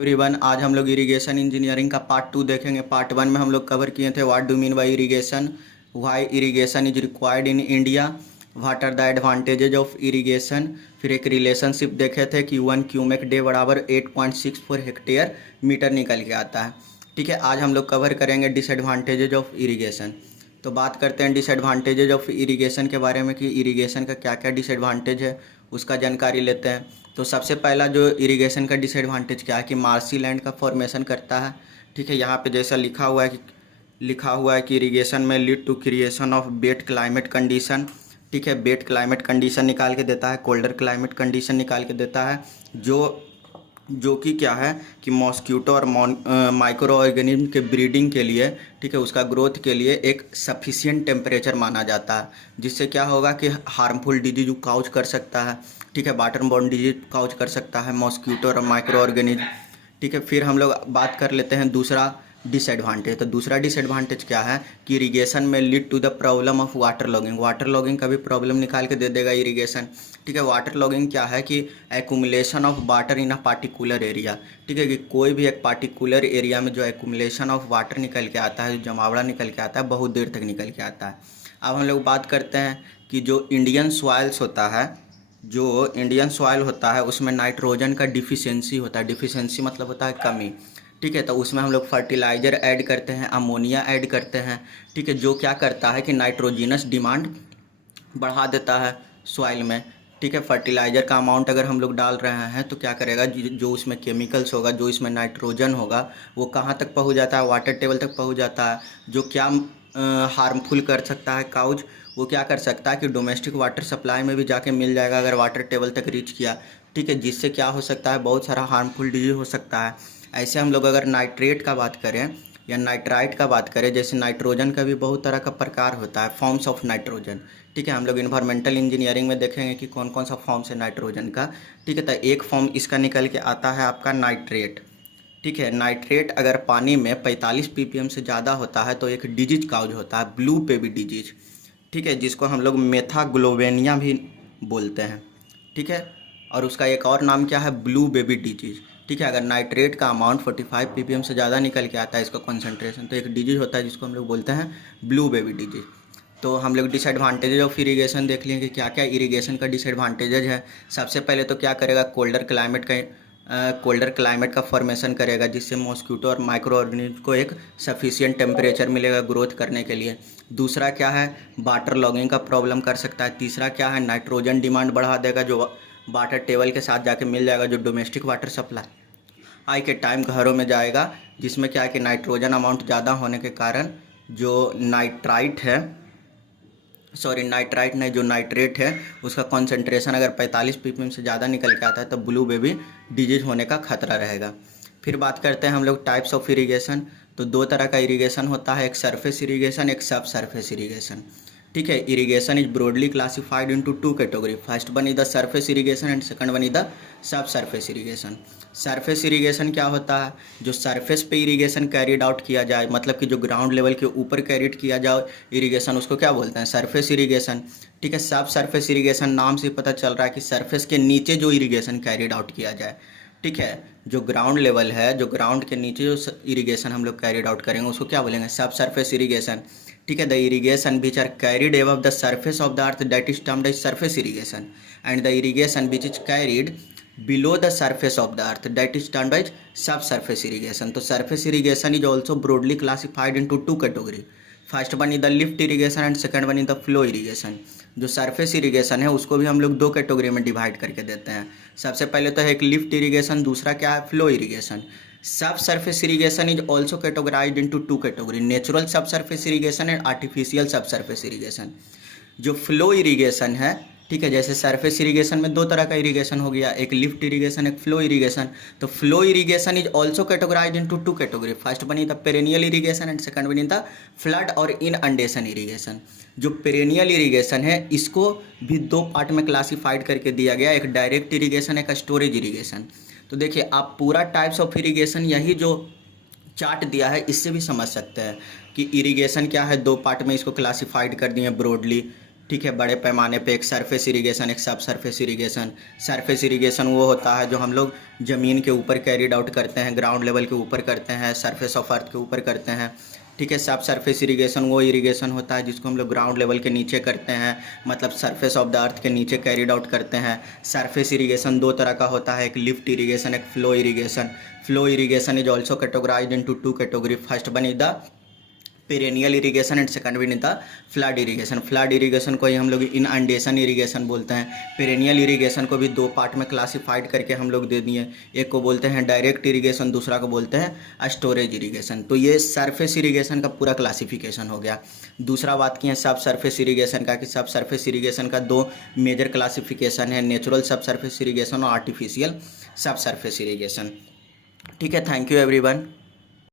Everyone, आज हम लोग इरिगेशन इंजीनियरिंग का पार्ट 2 देखेंगे। पार्ट 1 में हम लोग कवर किए थे what do mean by irrigation, why irrigation is required in India, what are the advantages of irrigation. फिर एक रिलेशनशिप देखे थे कि 1 क्यूमेक डे बराबर 8.64 हेक्टेयर मीटर निकल के आता है। ठीक है, आज हम लोग कवर करेंगे डिसएडवांटेजेज ऑफ इरिगेशन। तो बात करते हैं डिसएडवांटेजेज ऑफ इरिगेशन के बारे में कि इरिगेशन का क्या क्या डिसएडवांटेज है, उसका जानकारी लेते हैं। तो सबसे पहला जो इरिगेशन का डिसएडवांटेज क्या है कि मार्सी लैंड का फॉर्मेशन करता है। ठीक है, यहाँ पे जैसा लिखा हुआ है कि irrigation may lead to creation of wet climate condition. ठीक है, वेट क्लाइमेट कंडीशन निकाल के देता है, कोल्डर क्लाइमेट कंडीशन निकाल के देता है, जो कि क्या है कि मॉस्क्यूटो और माइक्रो ऑर्गेनिज्म के ब्रीडिंग के लिए, ठीक है, उसका ग्रोथ के लिए एक सफिशिएंट टेम्परेचर माना जाता है, जिससे क्या होगा कि हार्मफुल डिजीज काउच कर सकता है। ठीक है, वाटर बॉर्न डिजीज काउच कर सकता है मॉस्क्यूटो और माइक्रो ऑर्गेनिज्म। ठीक है, फिर हम लोग बात कर लेते हैं दूसरा डिसएडवांटेज। तो दूसरा डिसएडवांटेज क्या है कि irrigation may lead to the problem of water logging. Water logging का भी प्रॉब्लम निकाल के दे देगा इरिगेशन। ठीक है, वाटर लॉगिंग क्या है कि accumulation of water in a particular area. ठीक है, कि कोई भी एक पार्टिकुलर एरिया में जो एक्यूमुलेशन ऑफ वाटर निकल के आता है, जो जमावड़ा निकल के आता है, बहुत देर तक निकल के आता है। अब हम लोग बात करते हैं कि जो इंडियन सॉइल्स होता है, जो इंडियन सॉइल होता है उसमें नाइट्रोजन का डिफिशियंसी होता है। डिफिशियंसी मतलब होता है कमी। ठीक है, तो उसमें हम लोग फर्टिलाइज़र ऐड करते हैं, अमोनिया ऐड करते हैं। ठीक है, जो क्या करता है कि नाइट्रोजिनस डिमांड बढ़ा देता है सॉइल में। ठीक है, फर्टिलाइज़र का अमाउंट अगर हम लोग डाल रहे हैं तो क्या करेगा, जो उसमें केमिकल्स होगा, जो इसमें नाइट्रोजन होगा, वो कहाँ तक पहुँच जाता है, वाटर टेबल तक पहुँच जाता है। जो क्या हार्मफुल कर सकता है काउज, वो क्या कर सकता है कि डोमेस्टिक वाटर सप्लाई में भी जाके मिल जाएगा अगर वाटर टेबल तक रीच किया। ठीक है, जिससे क्या हो सकता है, बहुत सारा हार्मफुल डिजीज हो सकता है। ऐसे हम लोग अगर नाइट्रेट का बात करें या नाइट्राइट का बात करें, जैसे नाइट्रोजन का भी बहुत तरह का प्रकार होता है, फॉर्म्स ऑफ नाइट्रोजन। ठीक है, हम लोग इन्वायरमेंटल इंजीनियरिंग में देखेंगे कि कौन कौन सा फॉर्म्स है नाइट्रोजन का। ठीक है, तो एक फॉर्म इसका निकल के आता है आपका नाइट्रेट। ठीक है, नाइट्रेट अगर पानी में 45 ppm से ज़्यादा होता है तो एक डिजीज काउज होता है, ब्लू बेबी डिजीज। ठीक है, जिसको हम लोग मेथाग्लोवेनिया भी बोलते हैं। ठीक है, और उसका एक और नाम क्या है, ब्लू बेबी डिजीज। ठीक है, अगर नाइट्रेट का अमाउंट 45 ppm से ज़्यादा निकल के आता है, इसका कॉन्सेंट्रेशन, तो एक डिजीज होता है जिसको हम लोग बोलते हैं ब्लू बेबी डिजीज। तो हम लोग डिसएडवांटेजेज ऑफ इरिगेशन देख लिए कि क्या क्या इरिगेशन का डिसएडवांटेजेज है। सबसे पहले तो क्या करेगा, कोल्डर क्लाइमेट का फॉर्मेशन करेगा, जिससे मॉस्क्यूटो और माइक्रो ऑर्गेनिज्म को एक सफिशिएंट टेम्परेचर मिलेगा ग्रोथ करने के लिए। दूसरा क्या है, वाटर लॉगिंग का प्रॉब्लम कर सकता है। तीसरा क्या है, नाइट्रोजन डिमांड बढ़ा देगा, जो वाटर टेबल के साथ जाके मिल जाएगा, जो डोमेस्टिक वाटर सप्लाई आई के टाइम घरों में जाएगा, जिसमें क्या है कि नाइट्रोजन अमाउंट ज़्यादा होने के कारण जो नाइट्राइट नहीं, जो नाइट्रेट है, उसका कॉन्सेंट्रेशन अगर 45 ppm से ज़्यादा निकल के आता है तो ब्लू बेबी डिजीज होने का खतरा रहेगा। फिर बात करते हैं हम लोग टाइप्स ऑफ इरिगेशन। तो दो तरह का इरिगेशन होता है, एक सरफेस इरिगेशन, एक सब सरफेस इरिगेशन। ठीक है, irrigation is broadly classified into two category. First one is the surface irrigation and second one is the sub surface irrigation. Surface irrigation क्या होता है, जो सरफेस पे इरिगेशन कैरिड आउट किया जाए, मतलब कि जो ग्राउंड लेवल के ऊपर कैरिड किया जाए इरिगेशन, उसको क्या बोलते हैं, सरफेस इरिगेशन। ठीक है, सब सरफेस इरिगेशन नाम से पता चल रहा है कि सरफेस के नीचे जो इरिगेशन कैरिड आउट किया जाए। ठीक है, जो ग्राउंड लेवल है, जो ग्राउंड के नीचे जो इरिगेशन हम लोग कैरिड आउट करेंगे, उसको क्या बोलेंगे, सब सरफेस इरिगेशन। ठीक है, the irrigation which are carried above the surface of the earth that is termed as surface irrigation, and the irrigation which is carried below the surface of the earth that is termed by subsurface irrigation. तो surface irrigation is also broadly classified into two category. First one is the lift irrigation and second one is the flow irrigation. जो surface irrigation है उसको भी हम लोग दो category में divide करके देते हैं। सबसे पहले तो है एक लिफ्ट इरीगेशन, दूसरा क्या है, फ्लो इरीगेशन। सब surface irrigation is also categorised into two category, natural सब सरफेस इरीगेशन एंड आर्टिफिशियल सब सरफेस इरीगेशन। जो फ्लो इरीगेशन है, ठीक है, जैसे सरफेस इरिगेशन में दो तरह का इरिगेशन हो गया, एक लिफ्ट इरिगेशन, एक फ्लो इरिगेशन। तो flow irrigation is also categorised into two category. First one is the perennial irrigation and second one is the flood और इनअंडेशन इरिगेशन। जो पेरेनियल इरिगेशन है, इसको भी दो पार्ट में क्लासिफाइड करके दिया गया, एक डायरेक्ट इरिगेशन, एक स्टोरेज इरिगेशन। तो देखिए, आप पूरा टाइप्स ऑफ इरिगेशन यही जो चार्ट दिया है इससे भी समझ सकते हैं कि इरिगेशन क्या है। दो पार्ट में इसको क्लासिफाइड कर दिए ब्रॉडली, ठीक है, बड़े पैमाने पे एक सरफेस इरिगेशन, एक सब सरफेस इरिगेशन। सरफेस इरिगेशन वो होता है जो हम लोग ज़मीन के ऊपर कैरिड आउट करते हैं, ग्राउंड लेवल के ऊपर करते हैं, सरफेस ऑफ अर्थ के ऊपर करते हैं। ठीक है, सब सरफेस इरिगेशन वो इरिगेशन होता है जिसको हम लोग ग्राउंड लेवल के नीचे करते हैं, मतलब सरफेस ऑफ द अर्थ के नीचे कैरिड आउट करते हैं। सरफेस इरिगेशन दो तरह का होता है, एक लिफ्ट इरिगेशन, एक flow irrigation. Flow irrigation is also categorised into two category. First one is the perennial irrigation and second one is the flood irrigation. Flood irrigation को ही हम लोग इनअंडेशन इरिगेशन बोलते हैं। पेरेनियल इरिगेशन को भी दो पार्ट में क्लासिफाइड करके हम लोग दे दिए, एक को बोलते हैं डायरेक्ट इरिगेशन, दूसरा को बोलते हैं स्टोरेज इरिगेशन। तो ये सरफेस इरिगेशन का पूरा क्लासिफिकेशन हो गया। दूसरा बात की है सब सरफेस इरिगेशन का, कि सब सरफेस इरिगेशन का दो मेजर क्लासिफिकेशन है, नेचुरल सब सरफेस इरिगेशन और आर्टिफिशियल सब सरफेस इरिगेशन। ठीक है, थैंक यू एवरीवन।